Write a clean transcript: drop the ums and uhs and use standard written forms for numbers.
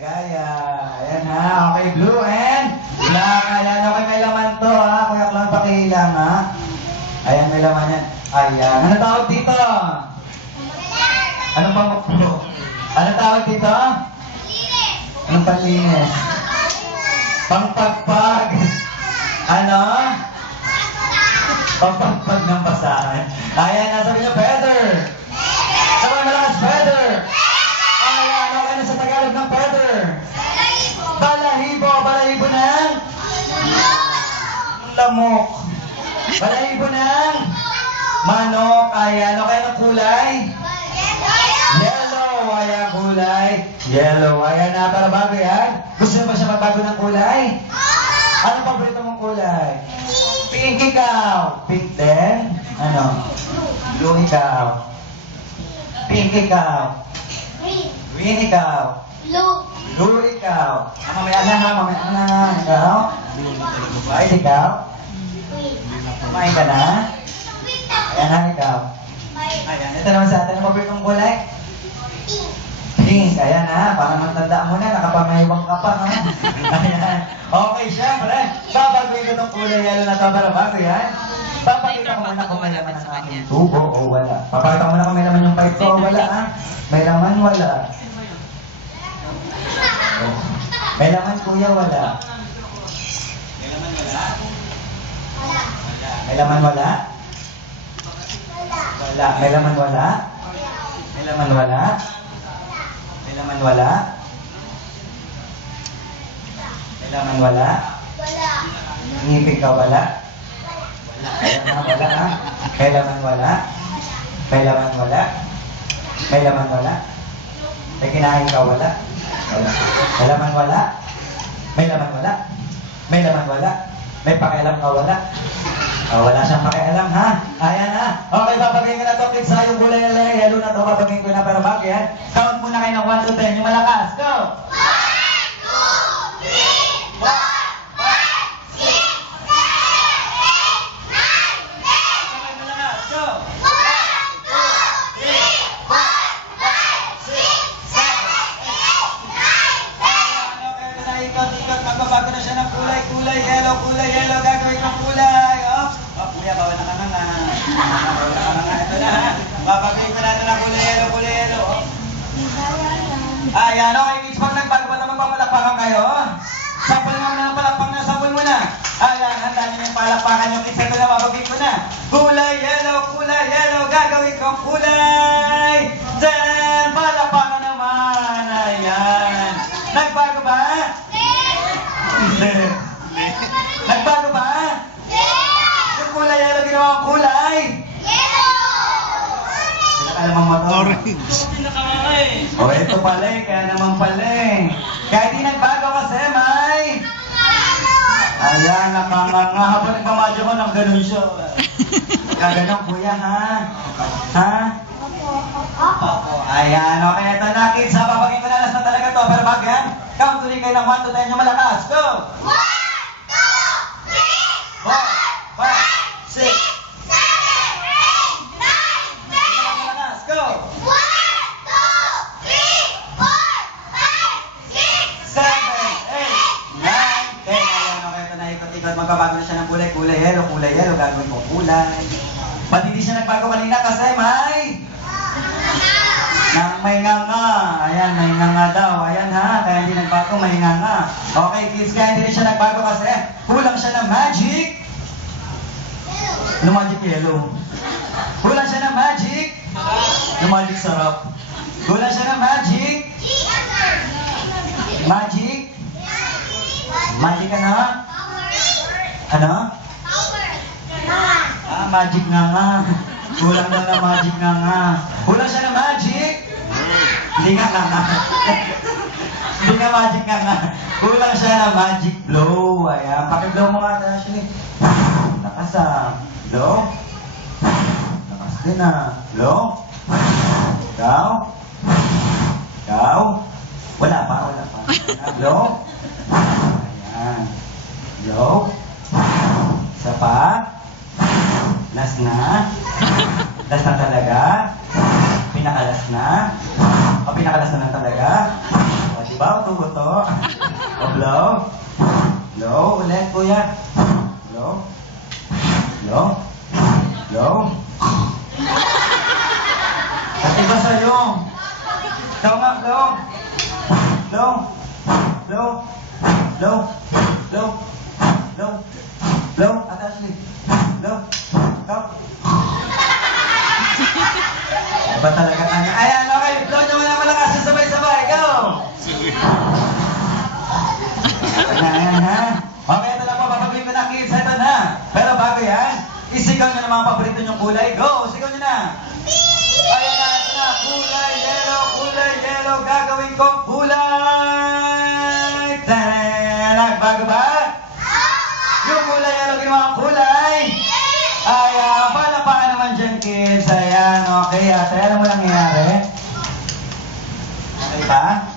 Gaya. Ayan ha. Okay, blue and black. Ayan, okay, may laman to ha. Kuya Clown, pakihilang ha. Ayan, may laman yan. Ayan. Ano tawag dito? Anong pamuklo? Ano tawag dito? Anong panlinis? Pangpagpag. Ano? Pangpagpag ng basahan. Ayan, nasabi niyo, feather. Sabay malakas, feather. Ayan, okay na sa Tagalog ng feather. Balahibo. Balahibo ng lamok. Balahibo ng manok. Ayan, okay na kulay? Yellow. Ayan, kulay. Yellow. Ayan na, para bago yan. Gusto mo ba siya magbago ng kulay? Anong paborito mong kulay? Pink ikaw. Pink din? Ano? Blue ikaw. Pink ikaw. Green ikaw. Blue ikaw. Mamaya na ha, mamaya na. Ikaw? White ikaw? Kumain ka na? Ayan na ikaw. Ayan, ito naman sa atin. Ang paborito mong kulay? Pink. Ayan ha, para matanda mo na, nakapamahiwang ka pa, no? Ayan. Okay, syempre, babaguhin ko itong kulay yellow na ito para bago yan. Papakita ko muna kung may laman ang aking tubo o wala. Papakita ko muna kung may laman yung pipe ko o wala, ha? May laman, wala. May laman, kuya, wala. May laman, wala? May laman, wala? Wala. May laman, wala? May laman, wala? May laman, wala? May laman, wala? Ngipin ka, wala? Ayan na, wala ha? May laman, wala? May laman, wala? May laman, wala? May kinain ka, wala? Wala. May laman, wala? May laman, wala? May laman, wala? May pakialam ka, wala? Wala siyang pakialam, ha? Ayan ha? Okay, babagay ko na ito. Kids ha, yung kulay na yellow na ito. Babagay ko na, pero bago yan. Count muna kayo ng 1 to 10. Yung malakas. Go! 1, 2, 3, 4, 5, 6, 7, 8, 9, 10. Magbabago na siya ng kulay, kulay yellow, gagawin ng kulay, oh. Oh, kuya, bawal na ka na nga. Bawal na ka na nga, ito na ha. Babagay ko na ito ng kulay yellow, oh. Ayan, okay, kids, pag nagbago pa naman papalakpakan kayo, sapol nga muna ng palakpak na, sapol muna. Ayan, handa niyo yung palakpakan yung kids, ito na, babagay ko na. Kulay yellow, gagawin kong kulay. Then, palakpakan naman, ayan. Nagbago ba? Nagbago ba? Yung kulay yellow, ginawa ang kulay? Alam mo motor? Orange. O, ito pala eh, kaya naman pala eh. Kaya di nagbago kasi, may... Ayan, nakanganga. Habang nagmamadyo ko, nang ganun siya. Kaganon, kuya, ha? Ha? Opo. Ayan, okay, ito na, kids. Ha, babagin ko na last na talaga to. Pero bago yan, count ulit kayo ng 1 to 10 yung malakas. Go! 1, 2, 3, 4, 5, 6, 7, 8, 9, 10. Magbabago na siya ng kulay, kulay yellow, gagawin ko kulay. Ba't hindi siya nagbago kanina kasi may nganga. Ayan, may nganga daw. Ayan ha, kaya hindi nagbago, may nganga. Okay kids, kaya hindi rin siya nagbago kasi kulang siya ng magic. Ano magic yellow? Kulang siya ng magic. Ano magic sarap? Kulang siya ng magic. Magic ano? Ano? Magic nga. Kulang lang na magic nga. Kulang siya ng magic. Hindi nga. Hindi nga magic nga. Kulang siya ng magic blow. Ayan, pakiblow mo nga tayo siya. Lakas blow. Lakas din blow. Ikaw. Wala pa. Blow. Ayan. Blow. Isa pa. Last na. Last na talaga. Pinakalas na. O pinakalas na lang talaga. O Di ba? Uto-uto. O, blow. Blow. Ulit, kuya. Blow. Blow. Blow. At iba sa'yo. Ikaw nga, blow. Blow. Blow. Blow. Blow. Blow. Blow. At Ashley. Blow. Ikaw. Iba talaga kanya. Ayan, okay. Blow nyo muna malakas. Sabay-sabay. Go! Ayan, ha? Okay, ito na po. Papagawin ko na kids. Ito na. Pero bago yan, isigaw nyo na mga paborito nyong kulay. Go! Sigaw nyo na. Ayan na, ito na. Kulay yellow. Gagawin kong kulay. Tanak! Bago ba? Yung kulay yellow, ginawa kong kulay. Ayan, palapakan naman dyan, kids. Ayan, okay. Ate, alam mo nangyayari? Okay ba?